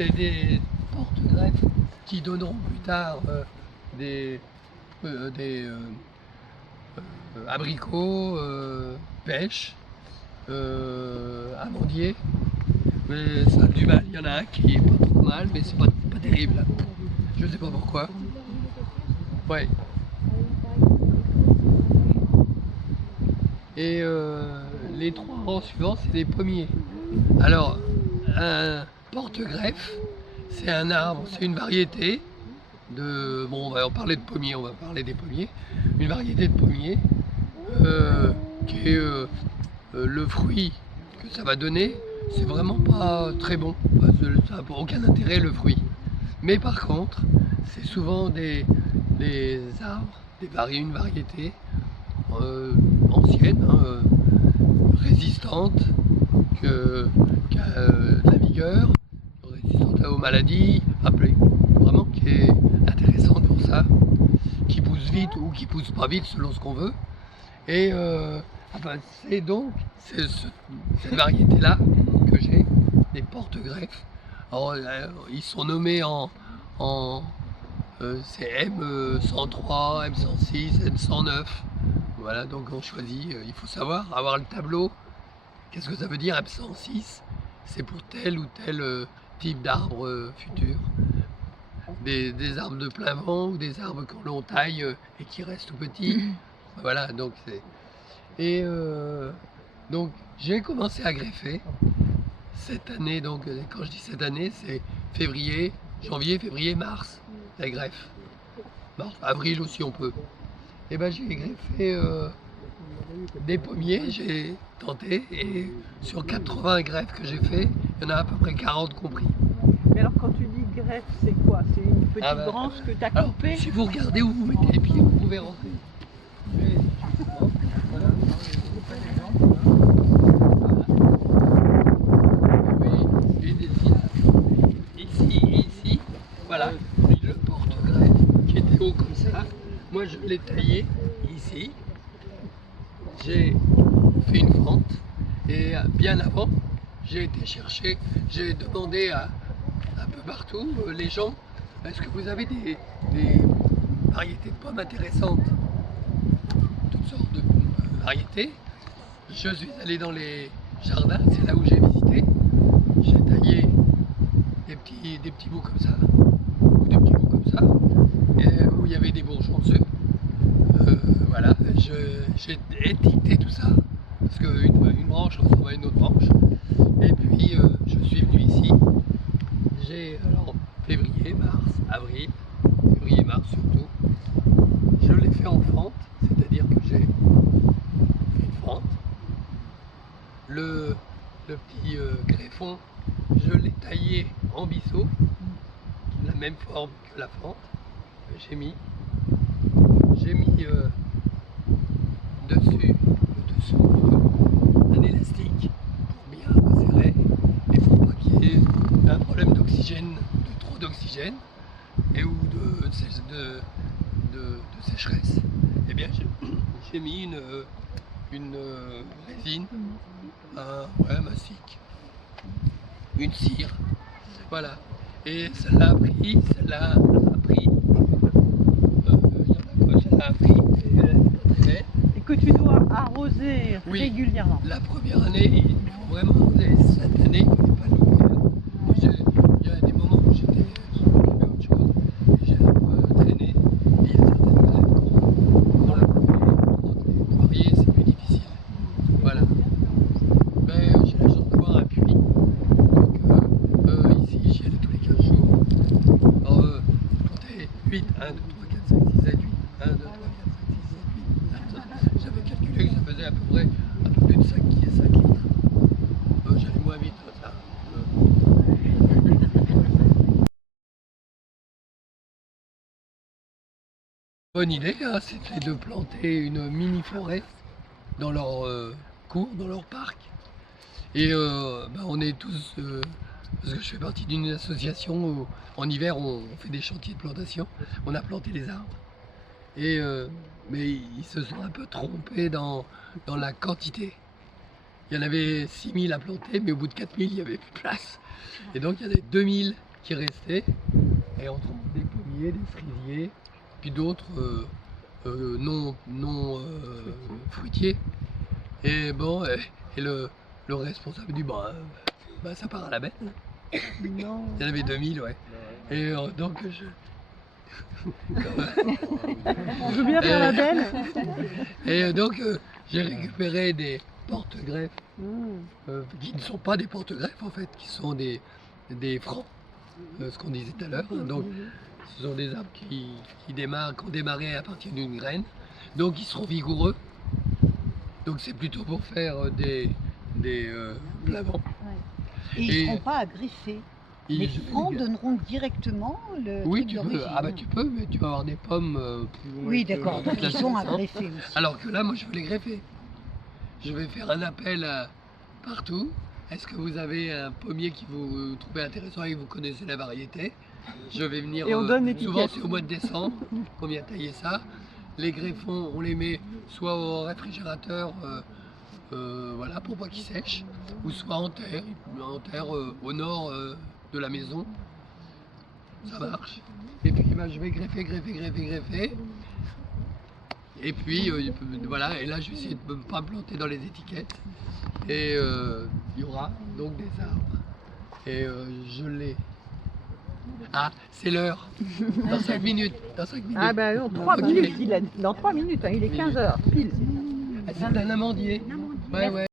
c'est des porte-greffes qui donneront plus tard des abricots, pêches, amandiers. Mais ça a du mal. Il y en a un qui est pas trop mal, mais c'est pas terrible. Je sais pas pourquoi. Ouais. Et les 3 rangs suivants, c'est des pommiers. Alors, un porte-greffe, c'est un arbre, c'est une variété de... Bon, on va en parler de pommiers, on va parler des pommiers. Une variété de pommiers qui est le fruit que ça va donner, c'est vraiment pas très bon. Ça n'a aucun intérêt le fruit. Mais par contre, c'est souvent des arbres, une variété ancienne, hein, résistante, qui a de la vigueur, résistante aux maladies, vraiment qui est intéressante pour ça, qui pousse vite ou qui pousse pas vite selon ce qu'on veut. Et c'est donc cette variété-là que j'ai, des porte-greffes. Alors, ils sont nommés c'est M103, M106, M109. Voilà, donc on choisit, il faut savoir, avoir le tableau. Qu'est-ce que ça veut dire M106? C'est pour tel ou tel type d'arbre futur. Des arbres de plein vent ou des arbres que l'on taille et qui restent tout petits. Voilà, donc c'est... Et donc j'ai commencé à greffer cette année, donc quand je dis cette année, c'est février, janvier, février, mars, la greffe. Mars, avril aussi on peut. Et ben j'ai greffé des pommiers, j'ai tenté, et sur 80 greffes que j'ai fait, il y en a à peu près 40 compris. Mais alors quand tu dis greffe, c'est quoi? C'est une petite branche que tu as coupée? Si vous regardez où vous mettez les pieds, vous pouvez rentrer. Voilà. Ici, voilà, le porte-greffe qui était haut comme ça. Moi je l'ai taillé ici. J'ai fait une fente et bien avant, j'ai été chercher, j'ai demandé un peu partout les gens, est-ce que vous avez des variétés de pommes intéressantes? Toutes sortes de variétés. Je suis allé dans les jardins, c'est là où j'ai visité. J'ai taillé des petits bouts comme ça, ou des petits bouts comme ça, où il y avait des bourgeons dessus. Voilà, j'ai étiqueté tout ça, parce qu'une branche ressemble à une autre branche. Et puis je suis venu ici. J'ai alors février, mars, avril, février, mars surtout. Je l'ai fait en fente, c'est-à-dire que j'ai fait une fente. Le petit greffon, je l'ai taillé en biseau, de la même forme que la fente. J'ai mis dessus un élastique pour bien resserrer et pour pas qu'il y ait un problème d'oxygène, de trop d'oxygène et ou de sécheresse. Et bien j'ai mis une résine, un mastic, une cire, voilà. Et celle-là a pris, celle-là a pris, celle-là a pris, et que tu dois arroser régulièrement. La première année, il faut vraiment arroser. Cette année, il ne fallait pas l'oublier. Il y a des moments où j'étais occupé à autre chose et j'ai un peu traîné. Et il y a certaines graines qu'on l'a coupé. Les poiriers, c'est plus difficile. Voilà. Mais j'ai la chance d'avoir un puits. Donc ici, j'y allais tous les 15 jours. Alors, je comptais 8, 1, 2, 3, 4, 5, 6, 7, 8. 1, 2, 3, 4, 5, 6, 7, 8. J'avais calculé que ça faisait à peu près un peu plus de 5 litres. J'allais moins vite comme ça. Bonne idée, hein, c'était de planter une mini-forêt dans leur cour, dans leur parc. Et on est tous, parce que je fais partie d'une association où en hiver on fait des chantiers de plantation, on a planté les arbres. Et, mais ils se sont un peu trompés dans la quantité. Il y en avait 6000 à planter, mais au bout de 4000, il n'y avait plus de place. Et donc il y en avait 2000 qui restaient. Et on trouve des pommiers, des cerisiers, puis d'autres non fruitiers. Et bon, et le responsable dit bah, ça part à la benne. Non. Il y en avait 2000, ouais. Et donc Je veux bien faire la belle. et donc j'ai récupéré des porte-greffes qui ne sont pas des porte-greffes en fait, qui sont des francs, ce qu'on disait tout à l'heure. Donc ce sont des arbres qui ont démarré à partir d'une graine, donc ils seront vigoureux. Donc c'est plutôt pour faire des plavants. Et ils ne seront pas à greffer. Les francs donneront directement le Oui, truc tu peux. d'origine. Ah bah tu peux, mais tu vas avoir des pommes plus loin Oui, que d'accord, toute donc la ils sont à saison. greffer aussi. Alors que là, moi, je veux les greffer. Je vais faire un appel partout. Est-ce que vous avez un pommier qui vous trouvez intéressant et que vous connaissez la variété? Je vais venir, Et on donne souvent l'étiquette. c'est au mois de décembre qu'on vient tailler ça. Les greffons, on les met soit au réfrigérateur, voilà, pour pas qu'ils sèchent, ou soit en terre au nord de la maison. Ça marche. Et puis bah, je vais greffer. Et puis voilà, et là je vais essayer de ne pas me planter dans les étiquettes. Et il y aura donc des arbres. Et je l'ai. Ah, c'est l'heure. Dans 5 minutes. Dans 5 minutes. Ah ben non, 3 Ok. minutes, dans 3 minutes, hein, il est 15h, pile. Ah, c'est un amandier. Ouais, ouais.